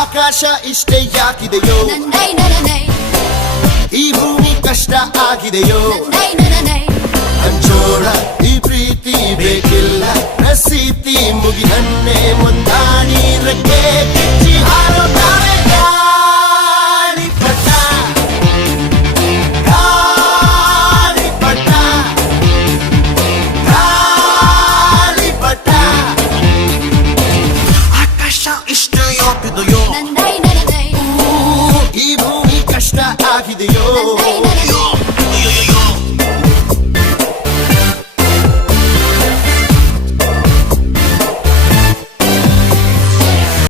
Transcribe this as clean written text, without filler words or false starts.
ಆಕಾಶ ಇಷ್ಟೇ ಯಾಕಿದೆಯೋ, ಈ ಭೂಮಿ ಕಷ್ಟ ಆಗಿದೆಯೋ, ಹಂಚೋಳ ಈ ಪ್ರೀತಿ ಬೇಕಿಲ್ಲ, ರಸೀತಿ ಮುಗಿದನ್ನೇ ಮುಂದಾಣಿ